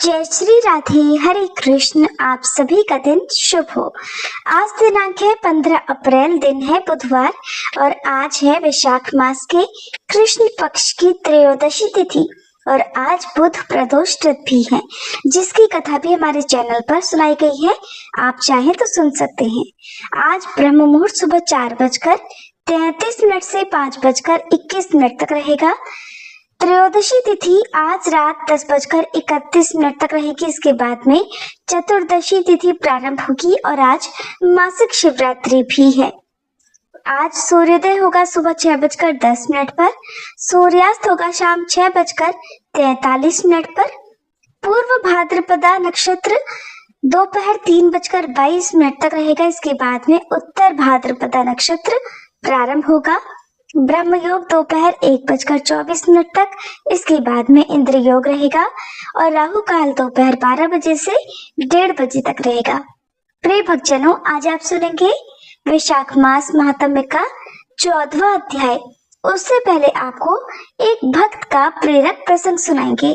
जय श्री राधे, हरे कृष्ण। आप सभी का दिन शुभ हो। आज दिनांक है 15 अप्रैल, दिन है बुधवार और आज है वैशाख मास के कृष्ण पक्ष की त्रयोदशी तिथि और आज बुध प्रदोष व्रत भी है, जिसकी कथा भी हमारे चैनल पर सुनाई गई है। आप चाहें तो सुन सकते हैं। आज ब्रह्म मुहूर्त सुबह 4:33 से 5:21 तक रहेगा। त्रयोदशी तिथि आज रात 10:31 तक रहेगी। इसके बाद में चतुर्दशी तिथि प्रारंभ होगी और आज मासिक शिवरात्रि भी है। आज सूर्योदय होगा सुबह 6:10 पर, सूर्यास्त होगा शाम 6:43 पर। पूर्व भाद्रपदा नक्षत्र दोपहर 3:22 तक रहेगा। इसके बाद में उत्तर भाद्रपदा नक्षत्र प्रारंभ होगा। ब्रह्म योग दोपहर 1:24 तक, इसके बाद में इंद्र योग रहेगा और राहु काल दोपहर 12 बजे से 1:30 बजे तक रहेगा। प्रिय भक्तजनों, आज आप सुनेंगे वैशाख मास महात्म्य का 14वां अध्याय। उससे पहले आपको एक भक्त का प्रेरक प्रसंग सुनाएंगे।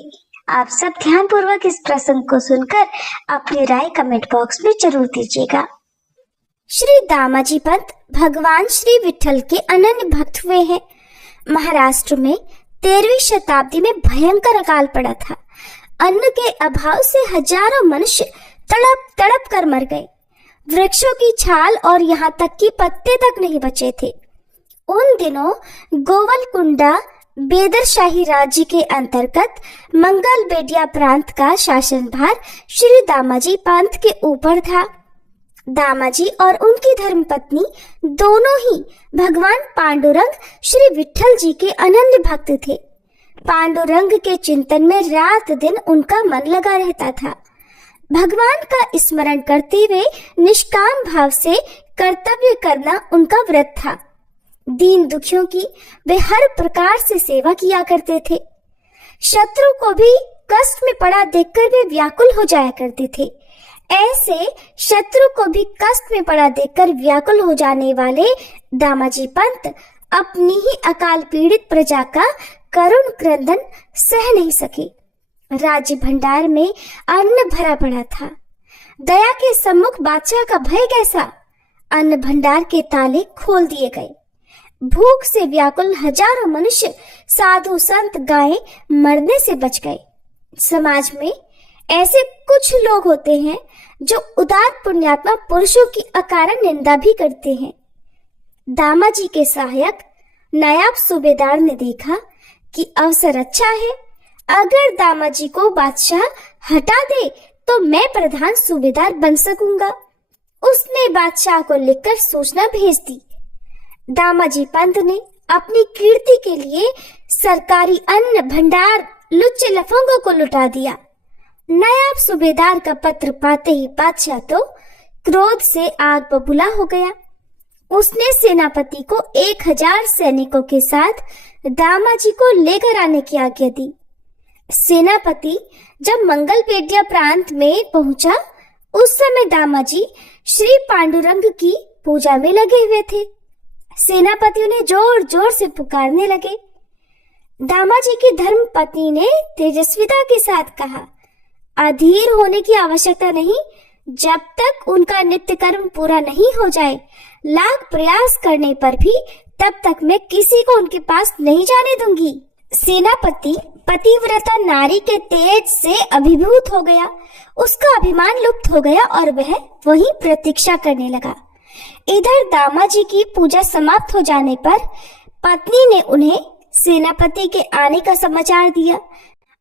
आप सब ध्यान पूर्वक इस प्रसंग को सुनकर अपनी राय कमेंट बॉक्स में जरूर दीजिएगा। श्री दामाजी पंत भगवान श्री विठल के अनन्य भक्त हुए हैं। महाराष्ट्र में 13वीं शताब्दी में भयंकर अकाल पड़ा था। अन्न के अभाव से हजारों मनुष्य तड़प तड़प कर मर गए। वृक्षों की छाल और यहाँ तक कि पत्ते तक नहीं बचे थे। उन दिनों गोवलकुंडा बेदरशाही राज्य के अंतर्गत मंगल बेडिया प्रांत का शासनभार श्री दामाजी पंत के ऊपर था। दामाजी और उनकी धर्मपत्नी दोनों ही भगवान पांडुरंग श्री विठल जी के अनन्य भक्त थे। पांडुरंग के चिंतन में रात दिन उनका मन लगा रहता था। भगवान का स्मरण करते हुए निष्काम भाव से कर्तव्य करना उनका व्रत था। दीन दुखियों की वे हर प्रकार से सेवा किया करते थे। शत्रु को भी कष्ट में पड़ा देखकर वे व्याकुल हो जाया करते थे। ऐसे शत्रु को भी कष्ट में पड़ा देखकर व्याकुल हो जाने वाले दामाजी पंत अपनी ही अकाल पीड़ित प्रजा का करुण क्रंदन सह नहीं सके। राज्य भंडार में अन्न भरा पड़ा था। दया के सम्मुख बादशाह का भय कैसा। अन्न भंडार के ताले खोल दिए गए। भूख से व्याकुल हजारों मनुष्य, साधु संत, गायें मरने से बच गए। समाज में ऐसे कुछ लोग होते हैं जो उदार पुण्यात्मा पुरुषों की अकारण निंदा भी करते हैं। दामाजी के सहायक नायब सूबेदार ने देखा कि अवसर अच्छा है। अगर दामाजी को बादशाह हटा दे तो मैं प्रधान सूबेदार बन सकूंगा। उसने बादशाह को लिखकर सूचना भेज दी। दामाजी पंत ने अपनी कीर्ति के लिए सरकारी अन्न भंडार लुच्चे लफंगों को लुटा दिया। नायब सूबेदार का पत्र पाते ही बादशाह तो क्रोध से आग बबूला हो गया। उसने सेनापति को 1000 सैनिकों के साथ दामाजी को लेकर आने की आज्ञा दी। सेनापति जब मंगल बेडिया प्रांत में पहुंचा, उस समय दामाजी श्री पांडुरंग की पूजा में लगे हुए थे। सेनापति उन्हें जोर जोर से पुकारने लगे। दामाजी की धर्मपत्नी ने तेजस्विता के साथ कहा, अधीर होने की आवश्यकता नहीं। जब तक उनका नित्य कर्म पूरा नहीं हो जाए, लाख प्रयास करने पर भी तब तक मैं किसी को उनके पास नहीं जाने दूंगी। सेनापति पतिव्रता नारी के तेज से अभिभूत हो गया। उसका अभिमान लुप्त हो गया और वह वहीं प्रतीक्षा करने लगा। इधर दामाजी की पूजा समाप्त हो जाने पर पत्नी ने उन्हें सेनापति के आने का समाचार दिया।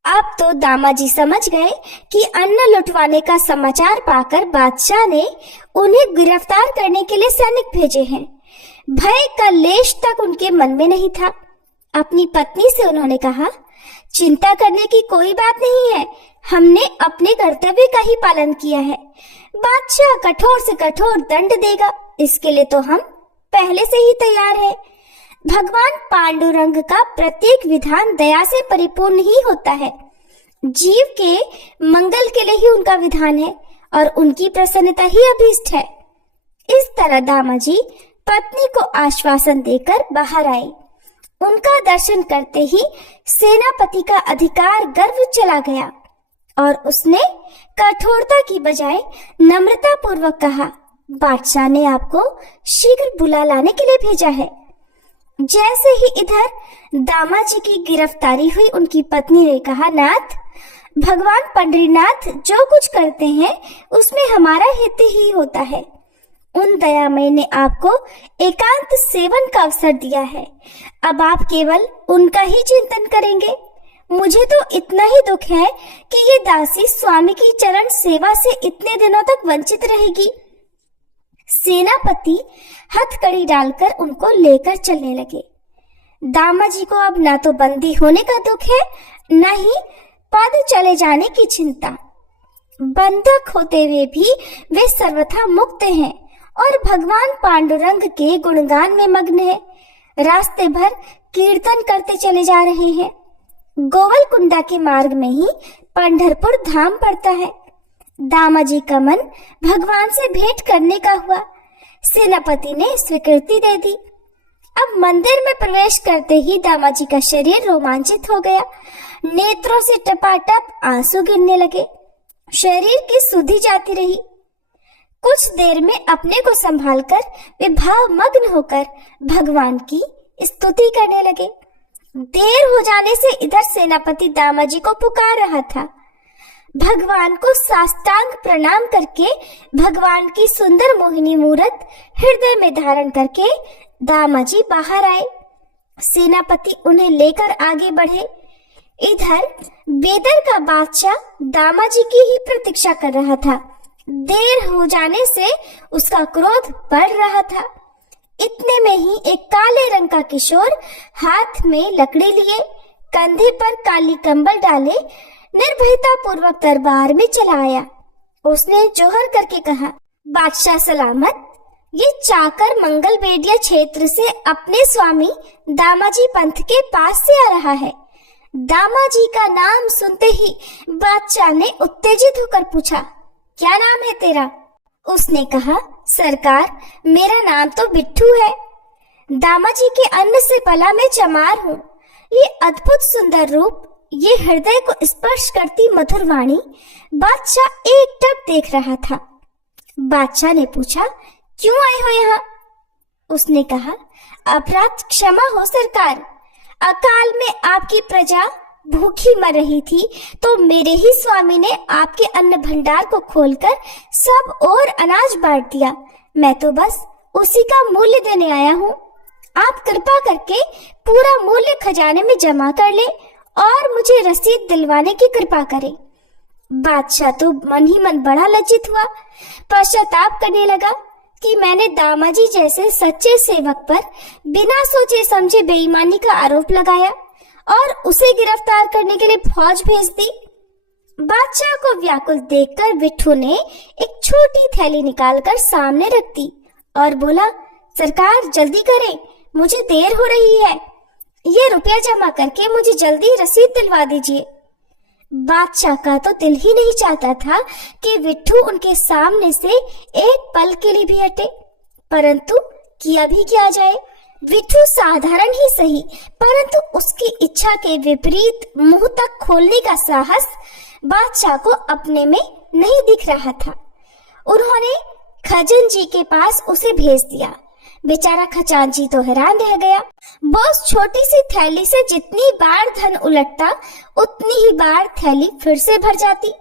अब तो दामाजी समझ गए कि अन्न लुटवाने का समाचार पाकर बादशाह ने उन्हें गिरफ्तार करने के लिए सैनिक भेजे हैं। भय का लेश तक उनके मन में नहीं था। अपनी पत्नी से उन्होंने कहा, चिंता करने की कोई बात नहीं है। हमने अपने कर्तव्य का ही पालन किया है। बादशाह कठोर से कठोर दंड देगा, इसके लिए तो हम पहले से ही तैयार हैं। भगवान पांडुरंग का प्रत्येक विधान दया से परिपूर्ण ही होता है। जीव के मंगल के लिए ही उनका विधान है और उनकी प्रसन्नता ही अभीष्ट है। इस तरह दामाजी पत्नी को आश्वासन देकर बाहर आए। उनका दर्शन करते ही सेनापति का अधिकार गर्व चला गया और उसने कठोरता की बजाय नम्रता पूर्वक कहा, बादशाह ने आपको शीघ्र बुला लाने के लिए भेजा है। जैसे ही इधर दामाजी की गिरफ्तारी हुई, उनकी पत्नी ने कहा, नाथ, भगवान पंडरीनाथ जो कुछ करते हैं उसमें हमारा हित ही होता है। उन दयामय ने आपको एकांत सेवन का अवसर दिया है। अब आप केवल उनका ही चिंतन करेंगे। मुझे तो इतना ही दुख है कि ये दासी स्वामी की चरण सेवा से इतने दिनों तक वंचित रहेगी। सेनापति हथकड़ी डालकर उनको लेकर चलने लगे। दामाजी को अब ना तो बंदी होने का दुख है, न ही पद चले जाने की चिंता। बंधक होते हुए भी वे सर्वथा मुक्त हैं और भगवान पांडुरंग के गुणगान में मग्न है। रास्ते भर कीर्तन करते चले जा रहे हैं। गोवलकुंडा के मार्ग में ही पंढरपुर धाम पड़ता है। दामाजी का मन भगवान से भेंट करने का हुआ। सेनापति ने स्वीकृति दे दी। अब मंदिर में प्रवेश करते ही दामाजी का शरीर रोमांचित हो गया। नेत्रों से टपाटप आंसू गिरने लगे। शरीर की सुधि जाती रही। कुछ देर में अपने को संभालकर वे भावमग्न होकर भगवान की स्तुति करने लगे। देर हो जाने से इधर सेनापति दामाजी को पुकार रहा था। भगवान को साष्टांग प्रणाम करके भगवान की सुंदर मोहिनी मूरत हृदय में धारण करके दामाजी बाहर आए। सेनापति उन्हें लेकर आगे बढ़े। इधर बेदर का बादशाह दामाजी की ही प्रतीक्षा कर रहा था। देर हो जाने से उसका क्रोध बढ़ रहा था। इतने में ही एक काले रंग का किशोर हाथ में लकड़ी लिए, कंधे पर काली कंबल डाले, निर्भयता पूर्वक दरबार में चला आया। उसने जोहर करके कहा, बादशाह सलामत। ये चाकर मंगल बेडिया क्षेत्र से अपने स्वामी दामाजी पंथ के पास से आ रहा है। दामाजी का नाम सुनते ही बादशाह ने उत्तेजित होकर पूछा, क्या नाम है तेरा? उसने कहा, सरकार, मेरा नाम तो बिट्ठू है। दामाजी के अन्न से पला मैं चमार हूँ। ये अद्भुत सुंदर रूप, ये हृदय को स्पर्श करती मधुर वाणी बादशाह एकटक देख रहा था। बादशाह ने पूछा, क्यों आए हो यहाँ? उसने कहा, अपराध क्षमा हो सरकार। अकाल में आपकी प्रजा भूखी मर रही थी तो मेरे ही स्वामी ने आपके अन्न भंडार को खोलकर सब और अनाज बांट दिया। मैं तो बस उसी का मूल्य देने आया हूँ। आप कृपा करके पूरा मूल्य खजाने में जमा कर ले और मुझे रसीद दिलवाने की कृपा करें। बादशाह तो मन ही मन बड़ा लज्जित हुआ। पश्चाताप करने लगा कि मैंने दामाजी जैसे सच्चे सेवक पर बिना सोचे समझे बेईमानी का आरोप लगाया और उसे गिरफ्तार करने के लिए फौज भेज दी। बादशाह को व्याकुल देखकर बिट्ठू ने एक छोटी थैली निकालकर सामने रख दी और बोला, सरकार जल्दी करें, मुझे देर हो रही है। ये रुपया जमा करके मुझे जल्दी रसीद दिलवा दीजिए। बादशाह का तो दिल ही नहीं चाहता था कि बिट्ठू उनके सामने से एक पल के लिए भी हटे, परंतु किया भी क्या जाए। बिट्ठू साधारण ही सही, परंतु उसकी इच्छा के विपरीत मुंह तक खोलने का साहस बादशाह को अपने में नहीं दिख रहा था। उन्होंने खजांची के पास उसे भेज दिया। बेचारा खजांची तो हैरान रह गया। बहुत छोटी सी थैली से जितनी बार धन उलटता उतनी ही बार थैली फिर से भर जाती।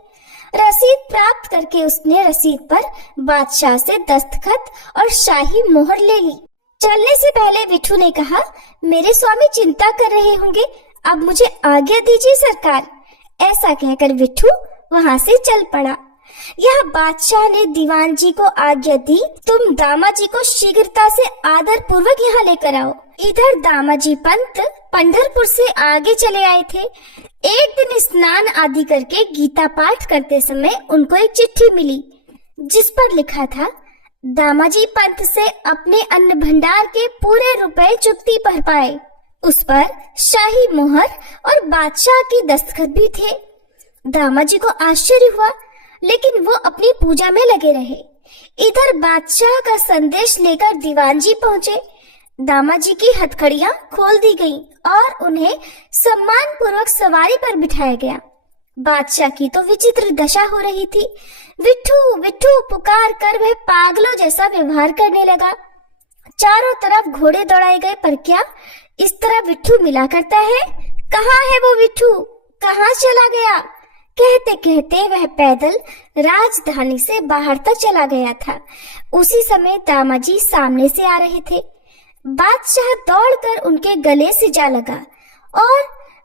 रसीद प्राप्त करके उसने रसीद पर बादशाह से दस्तखत और शाही मोहर ले ली। चलने से पहले बिट्ठू ने कहा, मेरे स्वामी चिंता कर रहे होंगे, अब मुझे आज्ञा दीजिए सरकार। ऐसा कहकर बिट्ठू वहां से चल पड़ा। यह बादशाह ने दीवान जी को आज्ञा दी, तुम दामाजी को शीघ्रता से आदर पूर्वक यहाँ लेकर आओ। इधर दामाजी पंत पंढरपुर से आगे चले आए थे। एक दिन स्नान आदि करके गीता पाठ करते समय उनको एक चिट्ठी मिली, जिस पर लिखा था, दामाजी पंत से अपने अन्न भंडार के पूरे रुपए चुकती भर पाए। उस पर शाही मोहर और बादशाह की दस्तखत भी थे। दामाजी को आश्चर्य हुआ, लेकिन वो अपनी पूजा में लगे रहे। इधर बादशाह का संदेश लेकर दीवान जी पहुंचे। दामाजी की हथकड़ियां खोल दी गईं और उन्हें सम्मान पूर्वक सवारी पर बिठाया गया। बादशाह की तो विचित्र दशा हो रही थी। विट्ठू विट्ठू पुकार कर वह पागलों जैसा व्यवहार करने लगा। चारों तरफ घोड़े दौड़ाए गए, पर क्या इस तरह विट्ठू मिला करता है? कहाँ है वो विट्ठू? कहाँ चला गया? कहते कहते वह पैदल राजधानी से बाहर तक चला गया था। उसी समय दामाजी सामने से आ रहे थे। बादशाह दौड़कर उनके गले से जा लगा और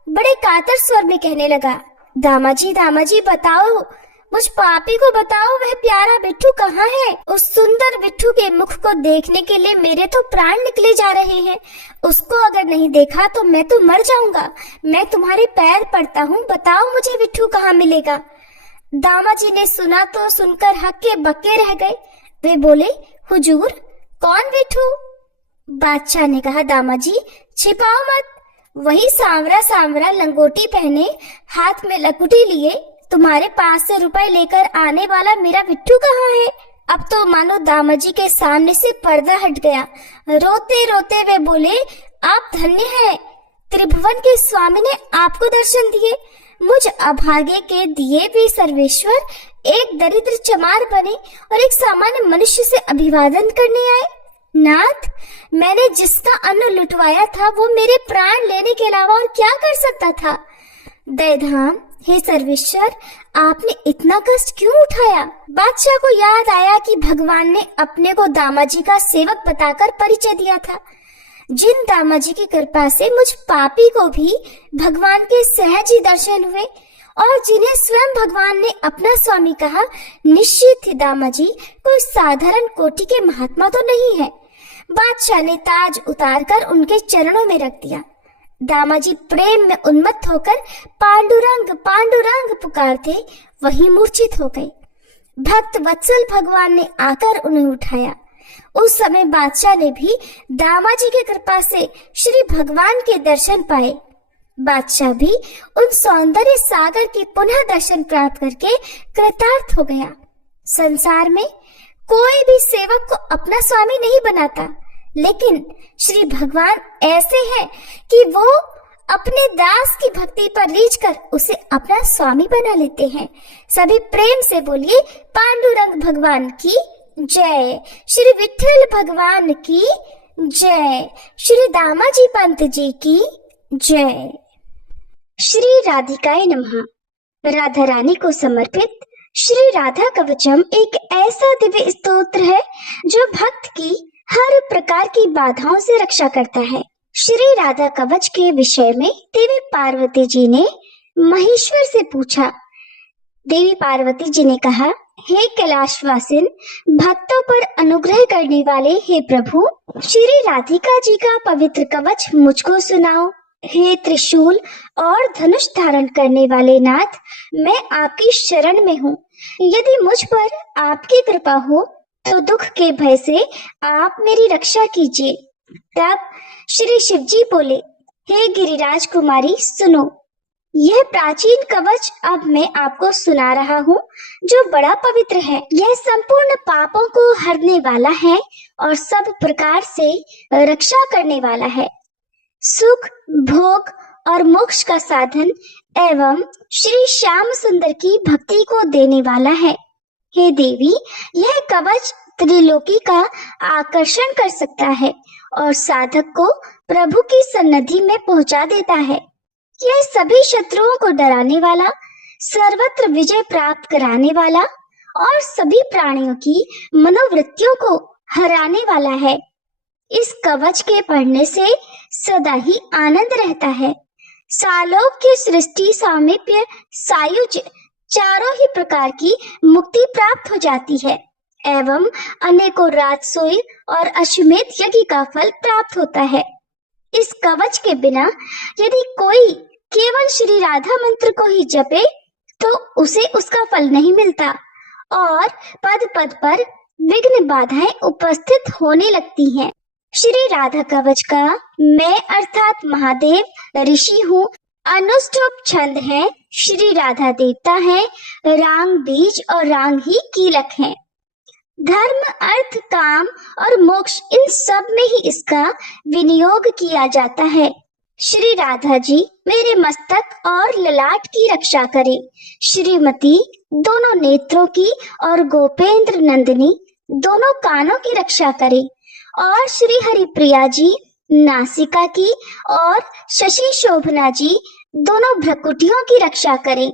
बड़े कातर स्वर में कहने लगा, दामाजी दामाजी बताओ, मुझ पापी को बताओ, वह प्यारा बिट्ठू कहाँ है? उस सुंदर बिट्ठू के मुख को देखने के लिए मेरे तो प्राण निकले जा रहे हैं। उसको अगर नहीं देखा तो मैं तो मर जाऊंगा। मैं तुम्हारे पैर पड़ता हूँ, बताओ मुझे विट्ठू कहाँ मिलेगा। दामाजी ने सुना तो सुनकर हक्के बक्के रह गए। वे बोले, हुजूर कौन विट्ठू? बादशाह ने कहा, दामाजी छिपाओ मत, वही सांवरा सांवरा लंगोटी पहने, हाथ में लकुटी लिए, तुम्हारे पास से रुपए लेकर आने वाला मेरा विट्ठू कहाँ है? अब तो मानो दामाजी के सामने से पर्दा हट गया। रोते रोते वे बोले, आप धन्य हैं, त्रिभुवन के स्वामी ने आपको दर्शन दिए। मुझ अभागे के दिए भी सर्वेश्वर एक दरिद्र चमार बने और एक सामान्य मनुष्य से अभिवादन करने आए। नाथ, मैंने जिसका अन्न लुटवाया था वो मेरे प्राण लेने के अलावा और क्या कर सकता था? दयाधाम, हे सर्वेश्वर, आपने इतना कष्ट क्यों उठाया? बादशाह को याद आया कि भगवान ने अपने को दामाजी का सेवक बताकर परिचय दिया था। जिन दामाजी की कृपा से मुझ पापी को भी भगवान के सहज ही दर्शन हुए और जिन्हें स्वयं भगवान ने अपना स्वामी कहा, निश्चित ही दामाजी कोई साधारण कोटि के महात्मा तो नहीं है। बादशाह ने ताज उतारकर उनके चरणों में रख दिया। दामाजी प्रेम में उन्मत्त होकर पांडुरंग पांडुरंग पुकारते वहीं मूर्छित हो गए। भक्त वत्सल भगवान ने आकर उन्हें उठाया। उस समय बादशाह ने भी दामाजी की कृपा से श्री भगवान के दर्शन पाए। बादशाह भी उन सौंदर्य सागर के पुनः दर्शन प्राप्त करके कृतार्थ हो गया। संसार में कोई भी सेवक को अपना स्वामी नहीं बनाता, लेकिन श्री भगवान ऐसे हैं कि वो अपने दास की भक्ति पर रीझ कर उसे अपना स्वामी बना लेते हैं। सभी प्रेम से बोलिए, पांडुरंग भगवान की जय, श्री विठल भगवान की जय, श्री दामाजी पंत जी की जय। श्री राधिकाय नमः। राधा रानी को समर्पित श्री राधा कवचम एक ऐसा दिव्य स्तोत्र है जो भक्त की हर प्रकार की बाधाओं से रक्षा करता है। श्री राधा कवच के विषय में देवी पार्वती जी ने महेश्वर से पूछा। देवी पार्वती जी ने कहा, हे कैलाशवासिन, भक्तों पर अनुग्रह करने वाले हे प्रभु, श्री राधिका जी का पवित्र कवच मुझको सुनाओ। हे त्रिशूल और धनुष धारण करने वाले नाथ, मैं आपकी शरण में हूँ। यदि मुझ पर आपकी कृपा हो तो दुख के भय से आप मेरी रक्षा कीजिए। तब श्री शिव जी बोले, हे गिरिराज कुमारी सुनो, यह प्राचीन कवच अब मैं आपको सुना रहा हूँ जो बड़ा पवित्र है। यह संपूर्ण पापों को हरने वाला है और सब प्रकार से रक्षा करने वाला है। सुख, भोग और मोक्ष का साधन एवं श्री श्याम सुंदर की भक्ति को देने वाला है। हे देवी, यह कवच त्रिलोकी का आकर्षण कर सकता है और साधक को प्रभु की सन्निधि में पहुंचा देता है। यह सभी शत्रुओं को डराने वाला, सर्वत्र विजय प्राप्त कराने वाला और सभी प्राणियों की मनोवृत्तियों को हराने वाला है। इस कवच के पढ़ने से सदा ही आनंद रहता है। सालोक्य, सृष्टि, सामीप्य, सायुज्य चारों ही प्रकार की मुक्ति प्राप्त हो जाती है एवं अनेकों राजसूय और अश्वमेध यज्ञ का फल प्राप्त होता है। इस कवच के बिना यदि कोई केवल श्री राधा मंत्र को ही जपे तो उसे उसका फल नहीं मिलता और पद पद पर विघ्न बाधाएं उपस्थित होने लगती हैं। श्री राधा कवच का मैं अर्थात महादेव ऋषि हूँ। अनुष्टुप छंद है, श्री राधा देवता है, रांग बीज और रांग ही कीलक है। धर्म, अर्थ, काम और मोक्ष इन सब में ही इसका विनियोग किया जाता है। श्री राधा जी मेरे मस्तक और ललाट की रक्षा करें। श्रीमती दोनों नेत्रों की और गोपेंद्र नंदिनी दोनों कानों की रक्षा करें। और श्री हरिप्रिया जी नासिका की और शशि शोभना जी दोनों भ्रुकुटियों की रक्षा करें।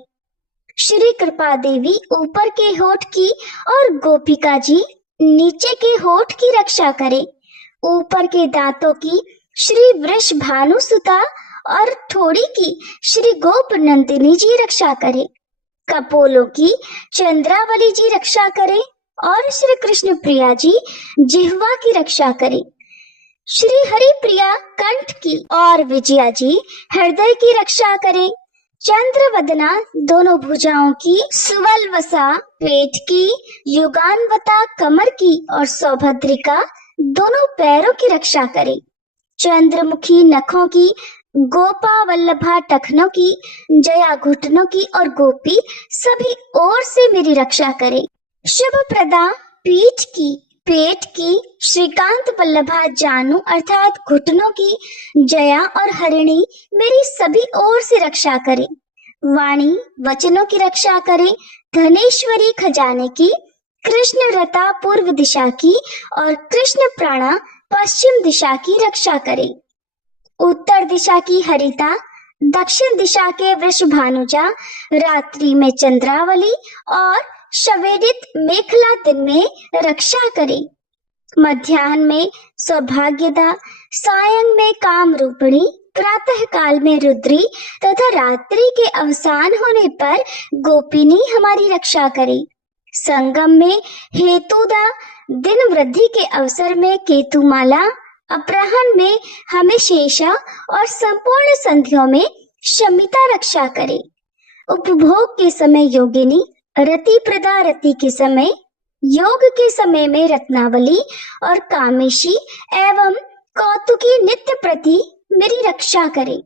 श्री कृपा देवी ऊपर के होठ की और गोपिका जी नीचे के होठ की रक्षा करें। ऊपर के दांतों की श्री वृष भानुसुता और ठोड़ी की श्री गोप नंदिनी जी रक्षा करें। कपोलों की चंद्रावली जी रक्षा करें और श्री कृष्ण प्रिया जी जिह्वा की रक्षा करें। श्री हरि प्रिया कंठ की और विजया जी हृदय की रक्षा करें। चंद्रवदना दोनों भुजाओं की, सुवल्वसा पेट की, युगान्वता कमर की और सौभद्रिका दोनों पैरों की रक्षा करें। चंद्रमुखी नखों की, गोपा वल्लभा टखनों की, जया घुटनों की और गोपी सभी ओर से मेरी रक्षा करें। शुभ प्रदा पीठ की, पेट की, श्रीकांत वल्लभा जानू अर्थात घुटनों की, जया और हरिणी मेरी सभी ओर से रक्षा करें। वाणी वचनों की रक्षा करें। धनेश्वरी खजाने की, कृष्ण रता पूर्व दिशा की और कृष्ण प्राणा पश्चिम दिशा की रक्षा करें। उत्तर दिशा की हरिता, दक्षिण दिशा के वृषभानुजा, रात्रि में चंद्रावली और शवेदित मेखला दिन में रक्षा करें। मध्याह्न में सौभाग्यदा, सायं में काम रूपिणी, प्रातः काल में रुद्री तथा रात्रि के अवसान होने पर गोपिनी हमारी रक्षा करे। संगम में हेतुदा, दिन वृद्धि के अवसर में केतुमाला, अपराह्न में हमेशेषा और संपूर्ण संध्याओं में शमिता रक्षा करे। उपभोग के समय योगिनी, रति प्रदा रति के समय, योग के समय में रत्नावली और कामेशी एवं कौतुकी नित्य प्रति मेरी रक्षा करे।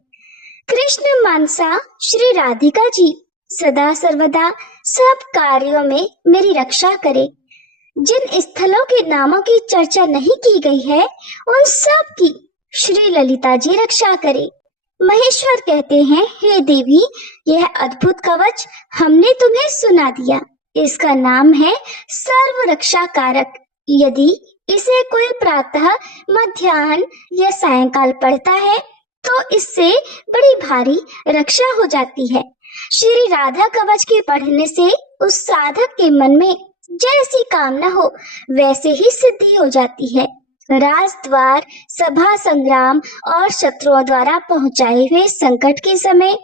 कृष्ण मानसा श्री राधिका जी सदा सर्वदा सब कार्यों में मेरी रक्षा करे। जिन स्थलों के नामों की चर्चा नहीं की गई है उन सब की श्री ललिता जी रक्षा करे। महेश्वर कहते हैं, हे देवी, यह अद्भुत कवच हमने तुम्हें सुना दिया। इसका नाम है सर्व रक्षा कारक। यदि इसे कोई प्रातः, मध्याह्न या सायंकाल पढ़ता है तो इससे बड़ी भारी रक्षा हो जाती है। श्री राधा कवच के पढ़ने से उस साधक के मन में जैसी कामना हो वैसे ही सिद्धि हो जाती है। राजद्वार, सभा संग्राम और शत्रुओं द्वारा पहुंचाए हुए संकट के समय,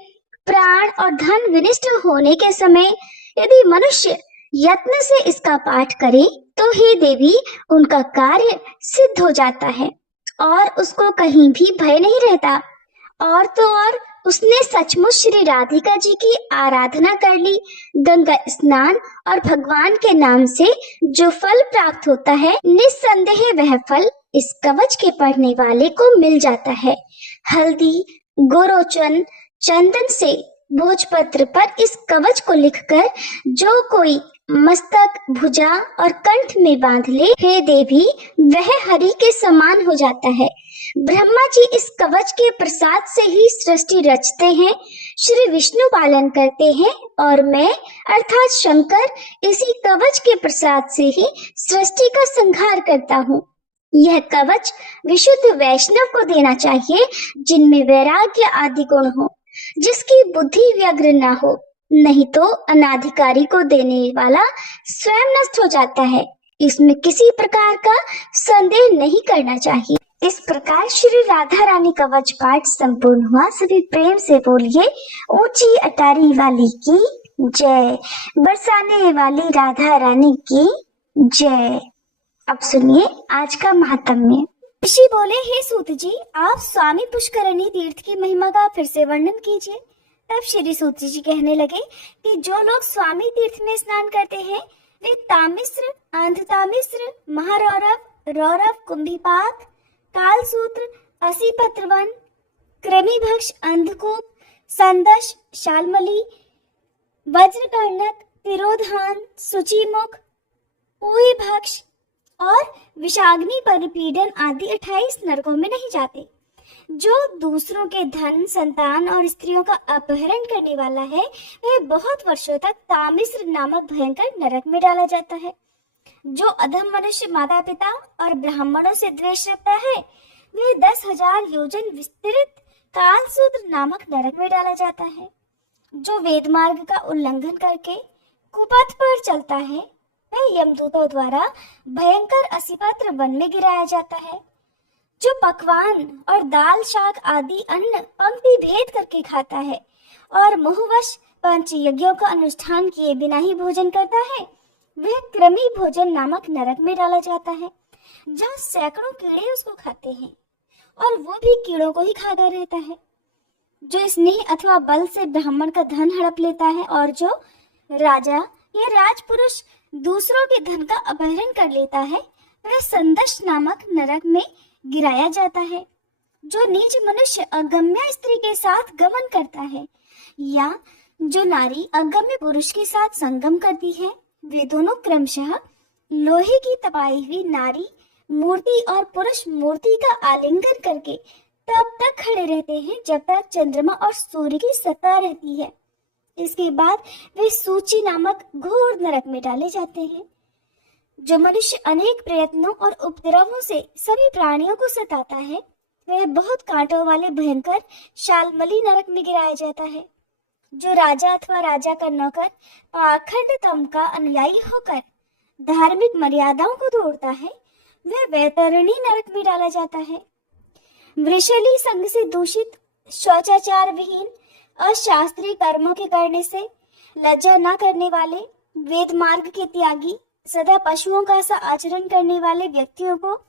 प्राण और धन विनिष्ट होने के समय यदि मनुष्य यत्न से इसका पाठ करे तो हे देवी, उनका कार्य सिद्ध हो जाता है और उसको कहीं भी भय नहीं रहता। और तो और उसने सचमुच श्री राधिका जी की आराधना कर ली। गंगा स्नान और भगवान के नाम से जो फल प्राप्त होता है, निस्संदेह वह फल इस कवच के पढ़ने वाले को मिल जाता है। हल्दी, गोरोचन, चंदन से भोजपत्र पर इस कवच को लिखकर जो कोई मस्तक, भुजा और कंठ में बांध ले, हे देवी, वह हरि के समान हो जाता है। ब्रह्मा जी इस कवच के प्रसाद से ही सृष्टि रचते हैं, श्री विष्णु पालन करते हैं और मैं अर्थात शंकर इसी कवच के प्रसाद से ही सृष्टि का संहार करता हूँ। यह कवच विशुद्ध वैष्णव को देना चाहिए जिनमें वैराग्य आदि गुण हो, जिसकी बुद्धि व्यग्र न हो, नहीं तो अनाधिकारी को देने वाला स्वयं नष्ट हो जाता है। इसमें किसी प्रकार का संदेह नहीं करना चाहिए। इस प्रकार श्री राधा रानी कवच पाठ संपूर्ण हुआ। सभी प्रेम से बोलिए, ऊंची अटारी वाली की जय, बरसाने वाली राधा रानी की जय। अब सुनिए आज का महात्म्य। ऋषि बोले, हे सूत जी, आप स्वामी पुष्करणी तीर्थ की महिमा का फिर से वर्णन कीजिए। तब श्री सूत जी कहने लगे कि जो लोग स्वामी तीर्थ में स्नान करते हैं वे तामिश्र, अंधतामिश्र, महारौरव, रौरव, कुंभीपाक, कालसूत्र, असीपत्रवन, कृमिभक्ष, अंधकूप, संदश, शालमली, वज्रकर्णक, तिरोधान, सुचिमुख, पूयभक्ष और विषाग्नि परिपीडन आदि 28 नरकों में नहीं जाते। जो दूसरों के धन, संतान और स्त्रियों का अपहरण करने वाला है, वह बहुत वर्षों तक तामिस्र नामक भयंकर नरक में डाला जाता है। जो अधम मनुष्य माता पिता और ब्राह्मणों से द्वेष रखता है, वह 10,000 योजन विस्तृत कालसूत्र नामक नरक में डाला जाता है। जो वेद मार्ग का उल्लंघन करके कुपथ पर चलता है, वह यमदूतों द्वारा भयंकर असिपत्र वन में गिराया जाता है। जो पकवान और दाल शाक आदि अन्न पंक्ति भेद करके खाता है और मोहवश पंच यज्ञों का अनुष्ठान किए बिना ही भोजन करता है, वह कृमि भोजन नामक नरक में डाला जाता है, जहाँ सैकड़ों कीड़े उसको खाते हैं और वो भी कीड़ों को ही खाता रहता है। जो स्नेह अथवा बल से ब्राह्मण का धन हड़प लेता है और जो राजा या राजपुरुष दूसरों के धन का अपहरण कर लेता है, वह संदश नामक नरक में गिराया जाता है। जो नीच मनुष्य अगम्य स्त्री के साथ गमन करता है या जो नारी अगम्य पुरुष के साथ संगम करती है, वे दोनों क्रमशः लोहे की तपाई हुई नारी मूर्ति और पुरुष मूर्ति का आलिंगन करके तब तक खड़े रहते हैं जब तक चंद्रमा और सूर्य की सत्ता रहती है। इसके बाद वे सूची नामक घोर नरक में डाले जाते हैं। जो मनुष्य अनेक प्रयत्नों और उपद्रवों से सभी प्राणियों को सताता है, वह बहुत कांटों वाले भयंकर शालमली नरक में गिराया जाता है। जो राजा अथवा राजा का नौकर पाखंडतम का अनुयायी होकर धार्मिक मर्यादाओं को तोड़ता है, वह वैतरणी नरक में डाला जाता है। वृषली संग से दूषित, शौचाचार विहीन, अशास्त्रीय कर्मों के करने से लज्जा न करने वाले, वेद मार्ग के त्यागी, सदा पशुओं का सा आचरण करने वाले व्यक्तियों को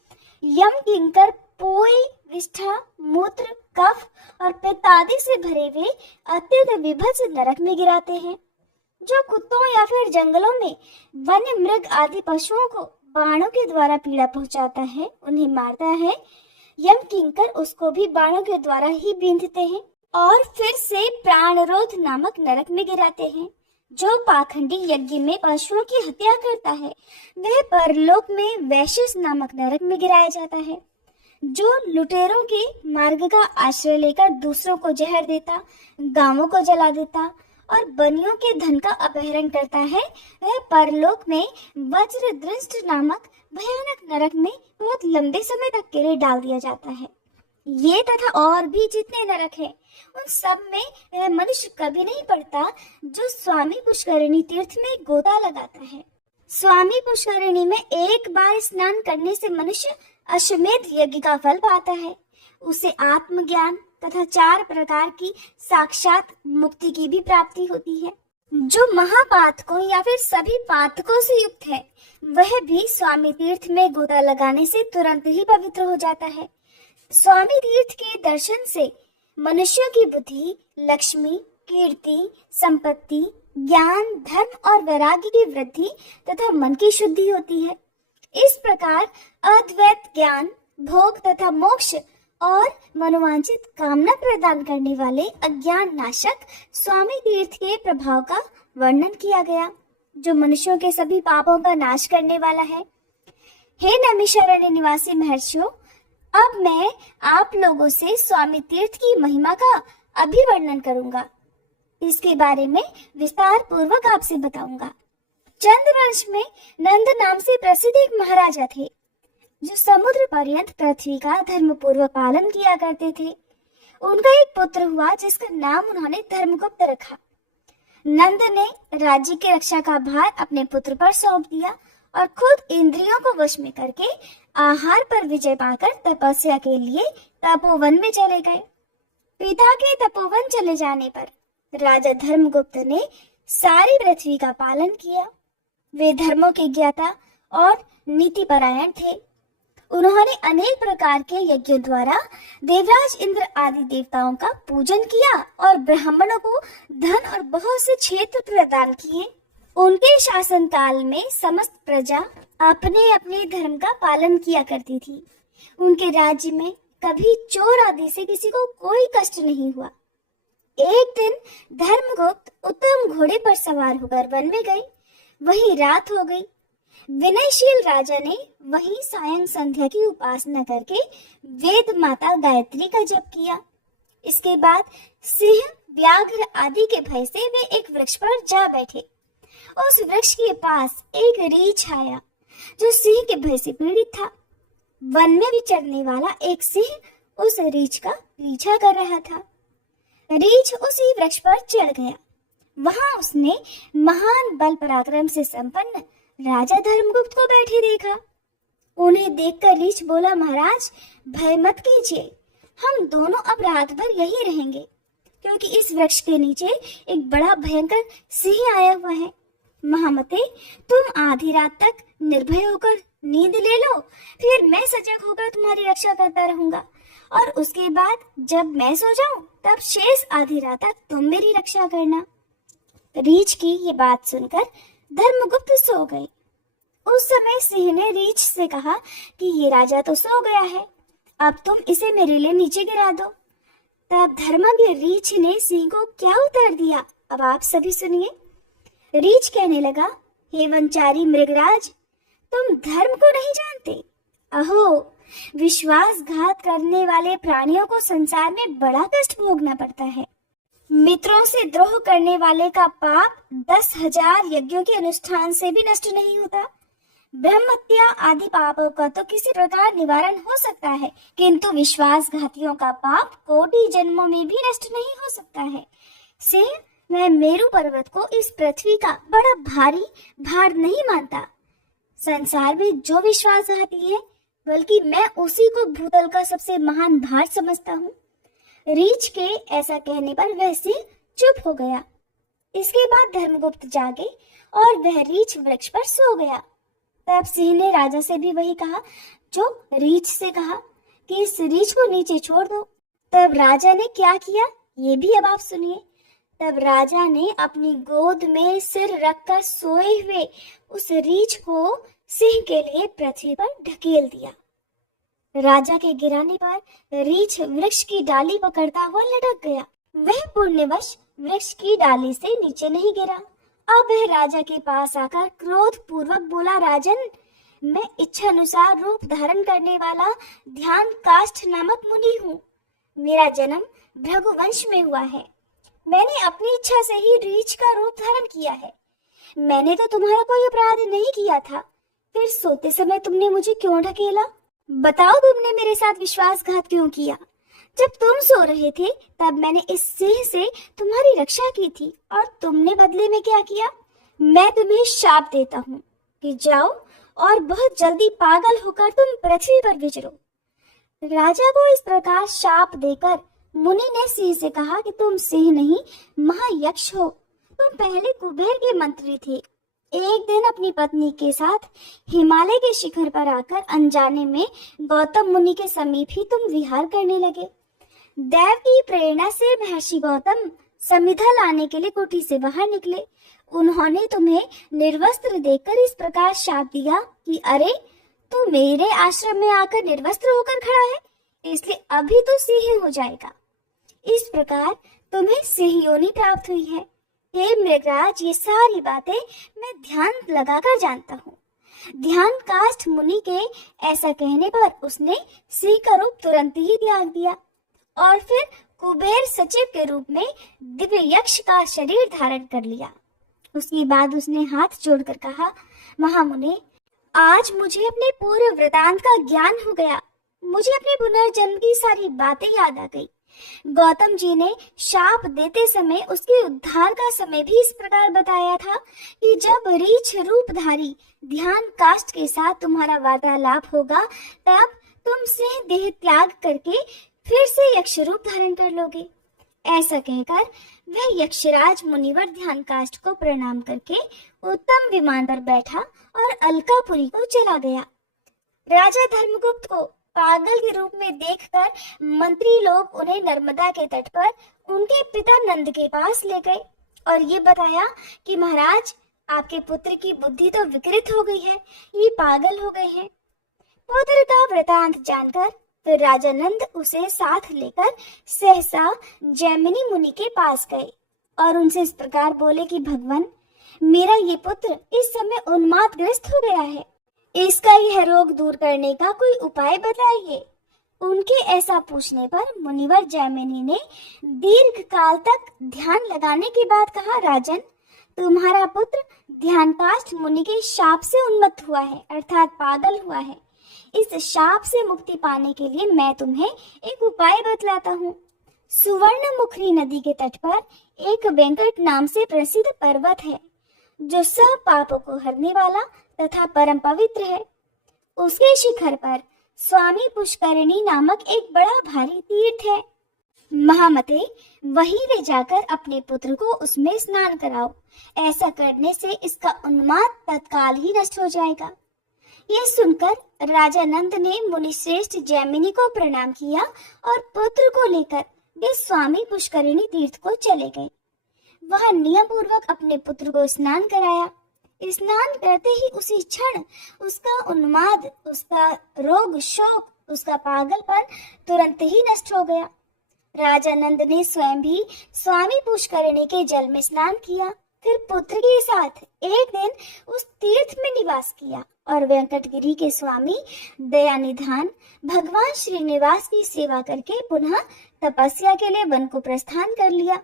यम किंकर पोई, विष्ठा, मूत्र, कफ और पित्त आदि से भरे हुए अत्यंत विभत्स नरक में गिराते हैं। जो कुत्तों या फिर जंगलों में वन्य मृग आदि पशुओं को बाणों के द्वारा पीड़ा पहुंचाता है, उन्हें मारता है, यम किंकर उसको भी बाणों के द्वारा ही बींधते हैं और फिर से प्राणरोध नामक नरक में गिराते हैं। जो पाखंडी यज्ञ में पशुओं की हत्या करता है, वह परलोक में वैश्यस नामक नरक में गिराया जाता है। जो लुटेरों के मार्ग का आश्रय लेकर दूसरों को जहर देता, गांवों को जला देता और बनियों के धन का अपहरण करता है, वह परलोक में वज्रदृष्ट नामक भयानक नरक में बहुत लंबे समय तक के लिए डाल दिया जाता है। ये तथा और भी जितने नरक हैं, उन सब में वह मनुष्य कभी नहीं पड़ता जो स्वामी पुष्करिणी तीर्थ में गोता लगाता है। स्वामी पुष्करिणी में एक बार स्नान करने से मनुष्य अश्वमेध यज्ञ का फल पाता है। उसे आत्मज्ञान तथा 4 प्रकार की साक्षात मुक्ति की भी प्राप्ति होती है। जो महापातकों या फिर सभी पातकों से युक्त है, वह भी स्वामी तीर्थ में गोता लगाने से तुरंत ही पवित्र हो जाता है। स्वामी तीर्थ के दर्शन से मनुष्यों की बुद्धि, लक्ष्मी, कीर्ति, संपत्ति, ज्ञान, धर्म और वैराग्य की वृद्धि तथा मन की शुद्धि होती है। इस प्रकार अद्वैत ज्ञान, भोग तथा मोक्ष और मनोवांछित कामना प्रदान करने वाले अज्ञान नाशक स्वामी तीर्थ के प्रभाव का वर्णन किया गया, जो मनुष्यों के सभी पापों का नाश करने वाला है। हे नैमिषारण्य निवासी महर्षियों, अब मैं आप लोगों से स्वामी तीर्थ की महिमा का अभिवर्णन करूंगा। इसके बारे में विस्तार पूर्वक आपसे बताऊंगा। चंद्रवंश में नंद नाम से प्रसिद्ध एक महाराजा थे, जो समुद्र पर्यंत पृथ्वी का धर्म पूर्वक पालन किया करते थे। उनका एक पुत्र हुआ जिसका नाम उन्होंने धर्मगुप्त रखा। नंद ने राज्य की रक्षा का भार अपने पुत्र पर सौंप दिया और खुद इंद्रियों को वश में करके आहार पर विजय पाकर तपस्या के लिए तपोवन में चले गए। पिता के तपोवन चले जाने पर राजा धर्मगुप्त ने सारी पृथ्वी का पालन किया। वे धर्मों के ज्ञाता और नीति परायण थे। उन्होंने अनेक प्रकार के यज्ञों द्वारा देवराज इंद्र आदि देवताओं का पूजन किया और ब्राह्मणों को धन और बहुत से क्षेत्र प्रदान किए। उनके शासन काल में समस्त प्रजा अपने अपने धर्म का पालन किया करती थी। उनके राज्य में कभी चोर आदि से किसी को कोई कष्ट नहीं हुआ। एक दिन धर्मगुप्त उत्तम घोड़े पर सवार होकर वन में गए। वहीं रात हो गई। विनयशील राजा ने वहीं सायं संध्या की उपासना करके वेद माता गायत्री का जप किया। इसके बाद सिंह, व्याघ्र आदि के भय से वे एक वृक्ष पर जा बैठे। उस वृक्ष के पास एक रीछ आया जो सिंह के भय से पीड़ित था। वन में विचरने वाला एक सिंह उस रीछ का पीछा कर रहा था। रीछ उसी वृक्ष पर चढ़ गया। वहां उसने महान बल पराक्रम से संपन्न राजा धर्मगुप्त को बैठे देखा। उन्हें देखकर रीछ बोला, महाराज भय मत कीजिए, हम दोनों अब रात भर यहीं रहेंगे, क्योंकि इस वृक्ष के नीचे एक बड़ा भयंकर सिंह आया हुआ है। महामते, तुम आधी रात तक निर्भय होकर नींद ले लो, फिर मैं सजग होकर तुम्हारी रक्षा करता रहूंगा, और उसके बाद जब मैं सो जाऊं तब शेष आधी रात तक तुम मेरी रक्षा करना। रीछ की ये बात सुनकर धर्मगुप्त सो गए। उस समय सिंह ने रीछ से कहा कि ये राजा तो सो गया है, अब तुम इसे मेरे लिए नीचे गिरा दो। तब धर्मज्ञ रीछ ने सिंह को क्या उत्तर दिया, अब आप सभी सुनिए। रीछ कहने लगा, हे वंचारी मृगराज, तुम धर्म को नहीं जानते। अहो, विश्वासघात करने वाले प्राणियों को संसार में बड़ा कष्ट भोगना पड़ता है। मित्रों से द्रोह करने वाले का पाप 10,000 यज्ञों के अनुष्ठान से भी नष्ट नहीं होता। ब्रह्महत्या आदि पापों का तो किसी प्रकार निवारण हो सकता है, किंतु विश्वासघातियों का पाप कोटि जन्मों में भी नष्ट नहीं हो सकता है। सिंह, मैं मेरु पर्वत को इस पृथ्वी का बड़ा भारी भार नहीं मानता। संसार में जो विश्वासघाती है, बल्कि मैं उसी को भूतल का सबसे महान भार समझता हूँ। रीछ के ऐसा कहने पर वह सिंह चुप हो गया। इसके बाद धर्मगुप्त जागे और वह रीछ वृक्ष पर सो गया। तब सिंह ने राजा से भी वही कहा जो रीछ से कहा कि इस रीछ को नीचे छोड़ दो। तब राजा ने क्या किया, ये भी अब आप सुनिए। तब राजा ने अपनी गोद में सिर रखकर सोए हुए उस रीछ को सिंह के लिए पृथ्वी पर ढकेल दिया। राजा के गिराने पर रीछ वृक्ष की डाली पकड़ता हुआ लटक गया। वह पुण्यवश वृक्ष की डाली से नीचे नहीं गिरा। अब वह राजा के पास आकर क्रोध पूर्वक बोला, राजन, मैं इच्छा अनुसार रूप धारण करने वाला ध्यान काष्ठ नामक मुनि हूँ। मेरा जन्म भृगुवंश में हुआ है। मैंने अपनी इच्छा से ही रीछ का रूप धारण किया है। मैंने तो तुम्हारा कोई अपराध नहीं किया था, फिर सोते समय तुमने मुझे क्यों ढकेला? बताओ, तुमने मेरे साथ विश्वासघात क्यों किया? जब तुम सो रहे थे तब मैंने इस सिंह से तुम्हारी रक्षा की थी, और तुमने बदले में क्या किया? मैं तुम्हें शाप देता हूँ कि जाओ और बहुत जल्दी पागल होकर तुम पृथ्वी पर विचरो। राजा को इस प्रकार शाप देकर मुनि ने सिंह से कहा कि तुम सिंह नहीं, महायक्ष हो। तुम पहले कुबेर के मंत्री थे। एक दिन अपनी पत्नी के साथ हिमालय के शिखर पर आकर अनजाने में गौतम मुनि के समीप ही तुम विहार करने लगे। देव की प्रेरणा से महर्षि गौतम समिधा लाने के लिए कुटी से बाहर निकले। उन्होंने तुम्हें निर्वस्त्र देखकर इस प्रकार शाप दिया कि अरे, तू मेरे आश्रम में आकर निर्वस्त्र होकर खड़ा है, इसलिए अभी तो सिंह हो जाएगा। इस प्रकार तुम्हें सिंह योनि प्राप्त हुई है। हे मृगराज, ये सारी बातें मैं ध्यान लगाकर जानता हूँ। ध्यान काष्ठ मुनि के ऐसा कहने पर उसने सिंह का रूप तुरंत ही त्याग दिया और फिर कुबेर सचिव के रूप में दिव्य यक्ष का शरीर धारण कर लिया। उसके बाद उसने हाथ जोड़कर कहा, महामुने, आज मुझे अपने पूर्व वृतांत का ज्ञान हो गया। मुझे अपने पुनर्जन्म की सारी बातें याद आ गई। गौतम जी ने शाप देते समय उसके उद्धार का समय भी इस प्रकार बताया था कि जब रीछ रूपधारी ध्यान काष्ठ के साथ तुम्हारा वार्तालाप होगा, तब तुम सिंह देह त्याग करके फिर से यक्ष रूप धारण कर लोगे। ऐसा कहकर वह यक्षराज मुनिवर ध्यान काष्ठ को प्रणाम करके उत्तम विमान पर बैठा और अलकापुरी को चला गया। राजा धर्मगुप्त को पागल के रूप में देखकर मंत्री लोग उन्हें नर्मदा के तट पर उनके पिता नंद के पास ले गए और ये बताया कि महाराज, आपके पुत्र की बुद्धि तो विकृत हो गई है, ये पागल हो गए हैं। पुत्र का वृतांत जानकर फिर राजा नंद उसे साथ लेकर सहसा जैमिनी मुनि के पास गए और उनसे इस प्रकार बोले कि भगवान, मेरा ये पुत्र इस समय उन्मादग्रस्त हो गया है, इसका यह रोग दूर करने का कोई उपाय बताइए। उनके ऐसा पूछने पर मुनिवर जैमिनी ने दीर्घ काल तक ध्यान लगाने के बाद कहा, राजन, तुम्हारा पुत्र ध्यानकाष्ठ मुनि के शाप से उन्मत्त हुआ है, अर्थात पागल हुआ है। इस शाप से मुक्ति पाने के लिए मैं तुम्हें एक उपाय बतलाता हूँ। सुवर्णमुखी नदी के तट पर एक वेंकट नाम से प्रसिद्ध पर्वत है, जो सब पापों को हरने वाला तथा परम पवित्र है। उसके शिखर पर स्वामी पुष्करिणी नामक एक बड़ा भारी तीर्थ है। महामते, वहीं ले जाकर अपने पुत्र को उसमें स्नान कराओ। ऐसा करने से इसका उन्माद तत्काल ही नष्ट हो जाएगा। ये सुनकर राजा नंद ने मुनिश्रेष्ठ जैमिनी को प्रणाम किया और पुत्र को लेकर वे स्वामी पुष्करिणी तीर्थ को चले गए। वहां नियम पूर्वक अपने पुत्र को स्नान कराया। स्नान करते ही उसी क्षण उसका उन्माद, उसका रोग शोक, उसका पागलपन तुरंत ही नष्ट हो गया। राजा नंद ने स्वयं भी स्वामी पुष्करिणी के जल में स्नान किया, फिर पुत्र के साथ एक दिन उस तीर्थ में निवास किया और वेंकटगिरी के स्वामी दयानिधान भगवान श्रीनिवास की सेवा करके पुनः तपस्या के लिए वन को प्रस्थान कर लिया।